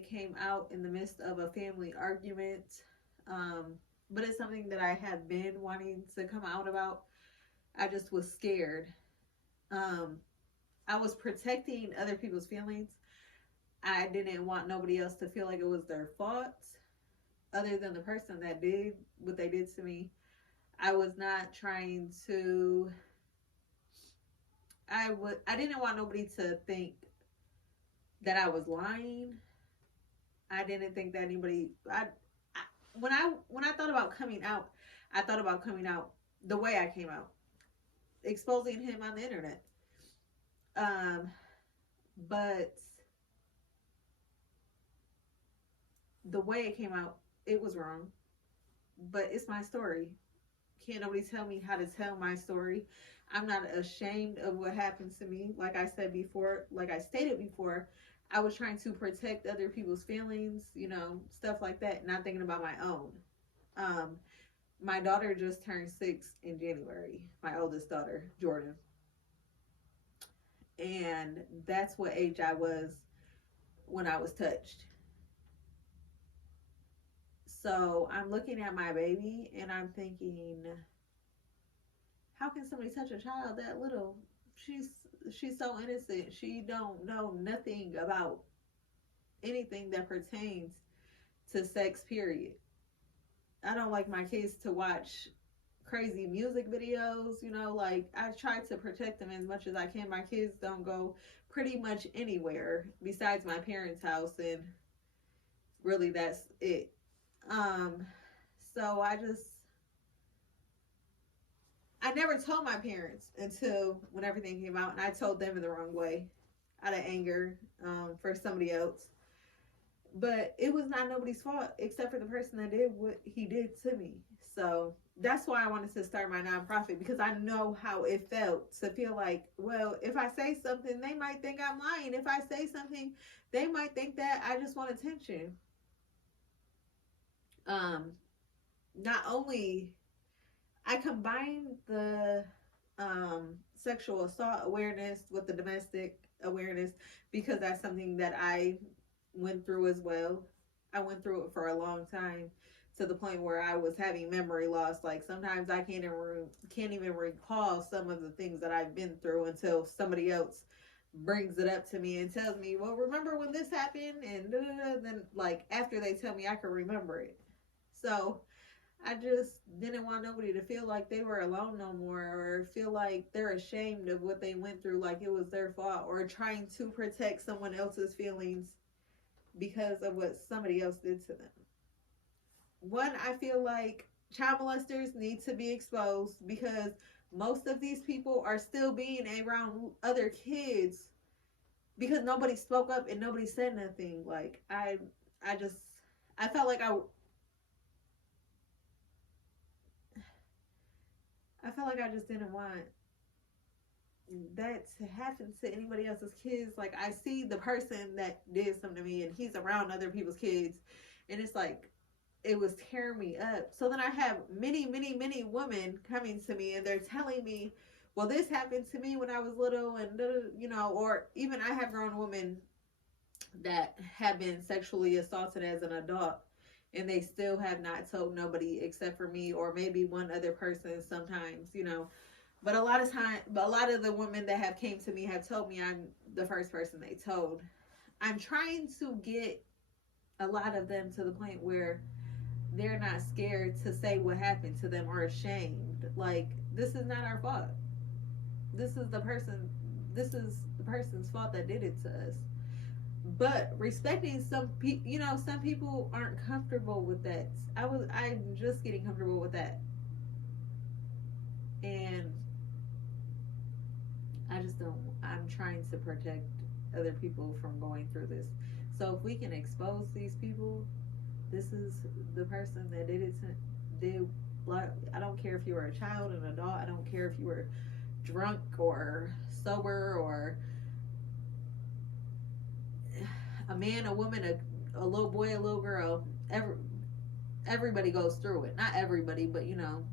it came out in the midst of a family argument. Um, but it's something that I have been wanting to come out about. I just was scared. Um, I was protecting other people's feelings. I didn't want nobody else to feel like it was their fault, other than the person that did what they did to me. I was not trying to. I didn't want nobody to think that I was lying. I didn't think that anybody. I when I thought about coming out, I thought about coming out the way I came out, exposing him on the internet. Um, but the way it came out, it was wrong. But it's my story. Can't nobody tell me how to tell my story. I'm not ashamed of what happened to me. Like I said before, like I stated before, I was trying to protect other people's feelings, stuff like that, not thinking about my own. Um, my daughter just turned 6 in January, my oldest daughter, Jordan. And that's what age I was when I was touched. So I'm looking at my baby and I'm thinking, how can somebody touch a child that little? She's she's so innocent. She don't know nothing about anything that pertains to sex, period. I don't like my kids to watch crazy music videos, like I try to protect them as much as I can. My kids don't go pretty much anywhere besides my parents' house, and really that's it. Um so I never told my parents until when everything came out, and I told them in the wrong way out of anger, for somebody else. But it was not nobody's fault except for the person that did what he did to me. So that's why I wanted to start my nonprofit, because I know how it felt to feel like, well, if I say something, they might think I'm lying. If I say something, they might think that I just want attention. Um, Not only I combined the sexual assault awareness with the domestic awareness, because that's something that I went through as well. I went through it for a long time, to the point where I was having memory loss. Like sometimes I can't even recall some of the things that I've been through until somebody else brings it up to me and tells me, "Well, remember when this happened?" And da, da, da. Then like after they tell me, I can remember it. So I just didn't want nobody to feel like they were alone no more, or feel like they're ashamed of what they went through, like it was their fault, or trying to protect someone else's feelings because of what somebody else did to them. One, I feel like child molesters need to be exposed, because most of these people are still being around other kids because nobody spoke up and nobody said nothing. Like I just, I felt like I just didn't want that to happen to anybody else's kids. Like I see the person that did something to me and he's around other people's kids, and it's like it was tearing me up. So then I have many, many, many women coming to me and they're telling me, well, this happened to me when I was little, and or even I have grown women that have been sexually assaulted as an adult, and they still have not told nobody except for me, or maybe one other person sometimes. But a lot of the women that have came to me have told me I'm the first person they told. I'm trying to get a lot of them to the point where they're not scared to say what happened to them, or ashamed. Like, this is not our fault. This is the person. This is the person's fault that did it to us. But respecting some people aren't comfortable with that. I'm just getting comfortable with that, and I just don't. I'm trying to protect other people from going through this. So if we can expose these people, this is the person that did it. Did I don't care if you were a child, an adult. I don't care if you were drunk or sober, or a man, a woman, a little boy, a little girl. Everybody goes through it. Not everybody, but it don't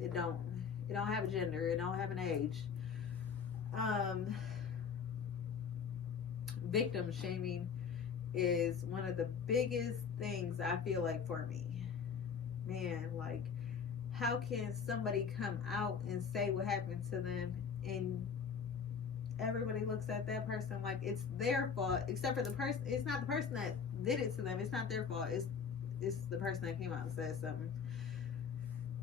it don't have a gender. It don't have an age. Um, Victim shaming is one of the biggest things I feel like for me. Man, like, how can somebody come out and say what happened to them, and everybody looks at that person like it's their fault, except for the person. It's not the person that did it to them. It's not their fault. It's the person that came out and said something.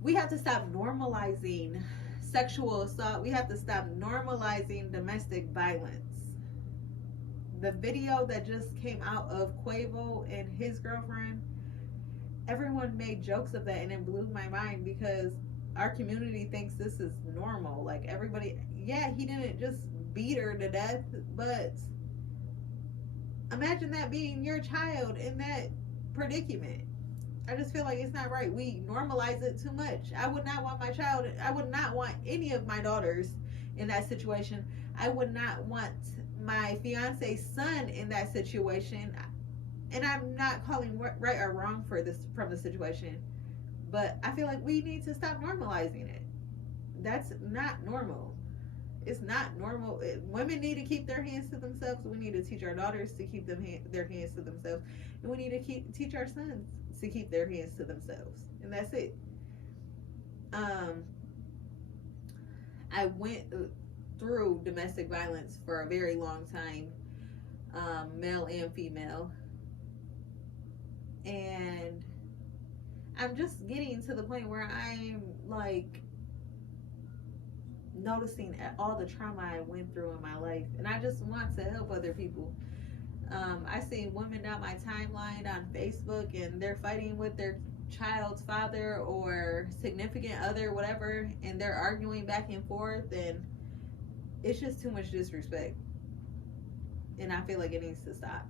We have to stop normalizing sexual assault. We have to stop normalizing domestic violence. The video that just came out of Quavo and his girlfriend, everyone made jokes of that, and it blew my mind because our community thinks this is normal. Like, everybody, yeah, he didn't just beat her to death, but imagine that being your child in that predicament. I just feel like it's not right. We normalize it too much. I would not want my child, I would not want any of my daughters in that situation. I would not want my fiance's son in that situation. And I'm not calling right or wrong for this from the situation, but I feel like we need to stop normalizing it. That's not normal. It's not normal. Women need to keep their hands to themselves. We need to teach our daughters to keep their hands to themselves, and we need to teach our sons to keep their hands to themselves. And that's it. Um, I went through domestic violence for a very long time, male and female, and I'm just getting to the point where I'm like noticing all the trauma I went through in my life, and I just want to help other people. I see women down my timeline on Facebook, and they're fighting with their child's father or significant other, whatever, and they're arguing back and forth, and it's just too much disrespect. And I feel like it needs to stop.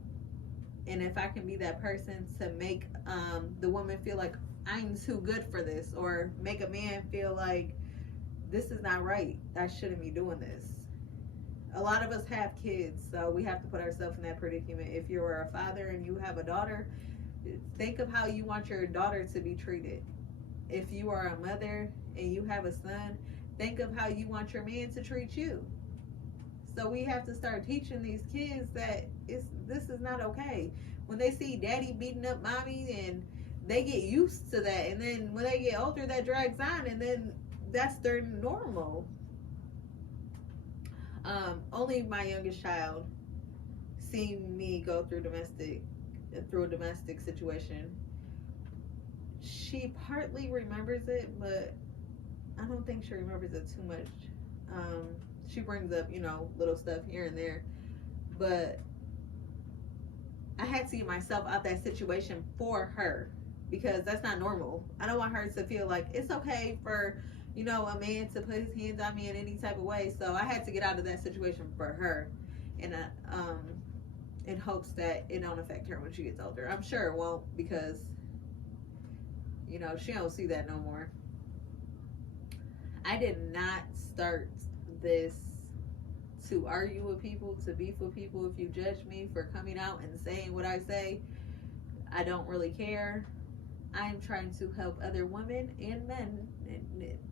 And if I can be that person to make the woman feel like I'm too good for this, or make a man feel like this is not right, I shouldn't be doing this. A lot of us have kids, so we have to put ourselves in that predicament. If you're a father and you have a daughter, think of how you want your daughter to be treated. If you are a mother and you have a son, think of how you want your man to treat you. So we have to start teaching these kids that this is not okay. When they see daddy beating up mommy, and they get used to that, and then when they get older, that drags on, and then that's their normal. Only my youngest child seen me go through a domestic situation. She partly remembers it, but I don't think she remembers it too much. She brings up, little stuff here and there, but I had to get myself out that situation for her, because that's not normal. I don't want her to feel like it's okay for, a man to put his hands on me in any type of way. So I had to get out of that situation for her, and in hopes that it don't affect her when she gets older. I'm sure it won't, because she don't see that no more. I did not start this to argue with people, to beef with people. If you judge me for coming out and saying what I say, I don't really care. I'm trying to help other women and men,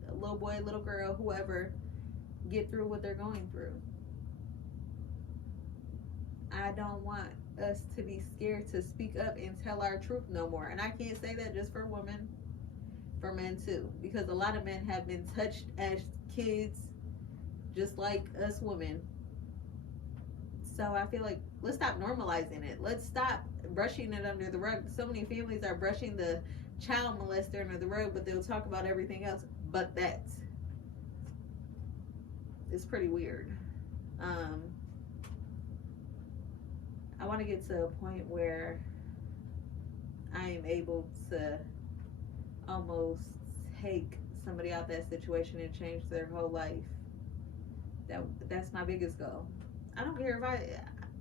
a little boy, little girl, whoever, get through what they're going through. I don't want us to be scared to speak up and tell our truth no more. And I can't say that just for women, for men too, because a lot of men have been touched as kids, just like us women. So I feel like, let's stop normalizing it. Let's stop brushing it under the rug. So many families are brushing the child molester under the rug, but they'll talk about everything else but that. It's pretty weird. I want to get to a point where I am able to almost take somebody out that situation and change their whole life. That's my biggest goal. I don't care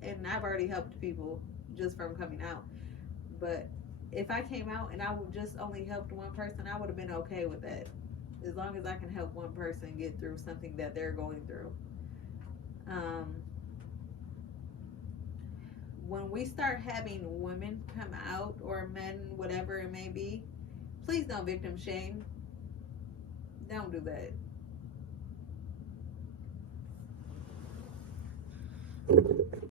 and I've already helped people just from coming out, but if I came out and I would just only helped one person, I would have been okay with that, as long as I can help one person get through something that they're going through. When we start having women come out, or men, whatever it may be, please don't victim shame. Don't do that.